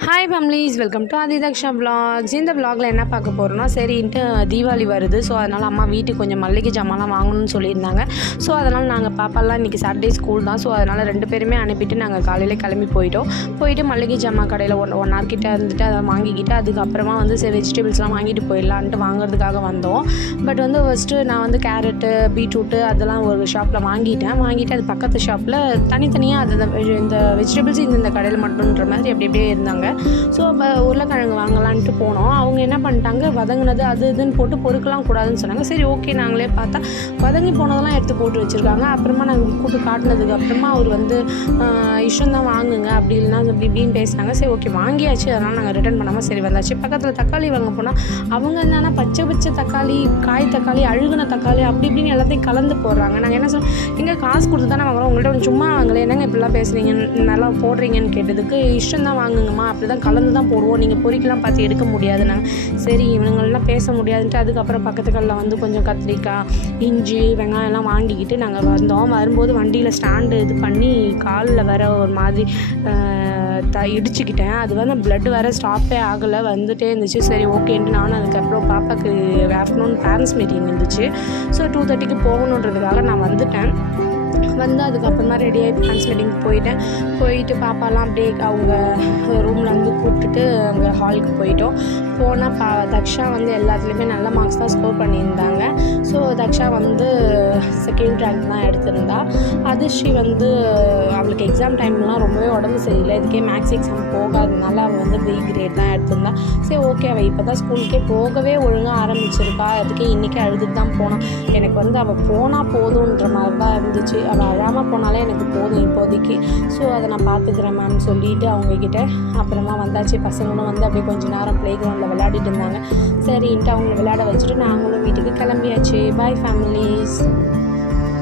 Hi families, welcome to Aadhidaksha vlogs. இந்த vlogல என்ன பார்க்க போகிறோம்னா, சரின்ட்டு தீபாவளி வருது. ஸோ அதனால் அம்மா வீட்டுக்கு கொஞ்சம் மல்லிகை ஜாமான்லாம் வாங்கணும்னு சொல்லியிருந்தாங்க. ஸோ அதனால் நாங்கள் பாப்பாலாம் இன்றைக்கி சாட்டர்டே ஸ்கூல் தான். ஸோ அதனால் 2 பேருமே அனுப்பிட்டு நாங்கள் காலையிலே கிளம்பி போயிட்டு மல்லிகை ஜாமான் கடையில் ஒன் ஹவர் கிட்டே இருந்துட்டு அதை வாங்கிக்கிட்டு அதுக்கப்புறமா வந்து சரி வெஜிடபிள்ஸ்லாம் வாங்கிட்டு போயிடலான்ட்டு வாங்குறதுக்காக வந்தோம். பட் வந்து ஃபஸ்ட்டு நான் வந்து கேரட்டு, பீட்ரூட்டு அதெல்லாம் ஒரு ஷாப்பில் வாங்கிட்டு அது பக்கத்து ஷாப்பில் தனித்தனியாக அது இந்த வெஜிடபிள்ஸ் இந்த கடையில் மட்டுன்ற மாதிரி அப்படியே இருந்தாங்க. ஸோ உருளைக்கிழங்கு வாங்கலான்ட்டு போனோம். அவங்க என்ன பண்ணிட்டாங்க, வதங்கினது அது இதுன்னு போட்டு பொறுக்கலாம் கூடாதுன்னு சொன்னாங்க. சரி ஓகே, நாங்களே பார்த்தா வதங்கி போனதெல்லாம் எடுத்து போட்டு வச்சுருக்காங்க. அப்புறமா நாங்கள் கூப்பிட்டு காட்டினதுக்கு அப்புறமா அவர் வந்து இஷ்டம் தான் வாங்குங்க, அப்படி இல்லைனா அப்படி இப்படின்னு பேசினாங்க. சரி ஓகே வாங்கியாச்சு, அதனால் நாங்கள் ரிட்டர்ன் பண்ணாமல் சரி வந்தாச்சு. பக்கத்தில் தக்காளி வாங்க போனால் அவங்க என்னென்னா பச்சை தக்காளி, காய் தக்காளி, அழுகுன தக்காளி அப்படி இப்படின்னு எல்லாத்தையும் கலந்து போடுறாங்க. நாங்கள் என்ன சொன்னோம், எங்கே காசு கொடுத்து தானே வாங்குறோம், உங்கள்கிட்ட கொஞ்சம் சும்மா வாங்கலை, என்னங்க இப்படிலாம் பேசுகிறீங்க, நல்லா போடுறீங்கன்னு கேட்டதுக்கு இஷ்டம் தான் வாங்குங்கம்மா, அப்படி தான் கலந்து தான் போடுவோம், நீங்கள் பொறிக்கலாம் பார்த்து எடுக்க முடியாது. நாங்கள் சரி இவங்களாம் பேச முடியாதுன்ட்டு அதுக்கப்புறம் பக்கத்துக்கல்ல வந்து கொஞ்சம் கத்திரிக்காய், இஞ்சி, வெங்காயம்லாம் வாங்கிக்கிட்டு நாங்கள் வந்தோம். வரும்போது வண்டியில் ஸ்டாண்டு இது பண்ணி காலில் வர ஒரு மாதிரி இடிச்சுக்கிட்டேன். அது வந்து ப்ளட் வேறு ஸ்டாப்பே ஆகலை, வந்துகிட்டே இருந்துச்சு. சரி ஓகேன்ட்டு நானும் அதுக்கப்புறம் பாப்பாவுக்கு ஆஃப்டர்நூன் பேரண்ட்ஸ் மீட்டிங் இருந்துச்சு. ஸோ 2:30க்கு போகணுன்றதுக்காக நான் வந்துட்டேன். அதுக்கப்புறமா ரெடியாகி பேரண்ட்ஸ் மீட்டிங் போயிட்டு பாப்பாலாம் அப்படியே அவங்க ரூமில் வந்து கூப்பிட்டுட்டு அங்கே ஹாலுக்கு போனால் தக்ஷா வந்து எல்லாத்துலேயுமே நல்ல மார்க்ஸ் தான் ஸ்கோர் பண்ணியிருந்தாங்க. ஸோ தக்ஷா வந்து 2nd ரேங்க் தான் எடுத்திருந்தா. அதிர்ஷி வந்து அவளுக்கு எக்ஸாம் டைம்லாம் ரொம்பவே உடம்பு சரியில்லை, இதுக்கே மேக்ஸ் எக்ஸாம் போகாததுனால அவள் வந்து B கிரேட் தான் எடுத்திருந்தா. சரி ஓகே, அவள் இப்போ தான் ஸ்கூலுக்கே போகவே ஒழுங்காக ஆரம்பிச்சிருக்கா, அதுக்கே இன்றைக்கி அழுதுட்டு தான் போனான். எனக்கு வந்து அவள் போனால் போதுன்ற மாதிரி தான் இருந்துச்சு. அவள் அழாமல் போனாலே எனக்கு போதும் இப்போதைக்கு, ஸோ அதை நான் பார்த்துக்கிறேன் மேம் சொல்லிவிட்டு அவங்கக்கிட்ட அப்புறமா வந்தாச்சு. பசங்களும் வந்து அப்படியே கொஞ்சம் நேரம் ப்ளே கிரவுண்டில் விளையாடிட்டு இருந்தாங்க. சரின்ட்டு அவங்கள விளையாட வச்சுட்டு நாங்களும் வீட்டுக்கு கிளம்பியாச்சு. பாய் ஃபேமிலிஸ்.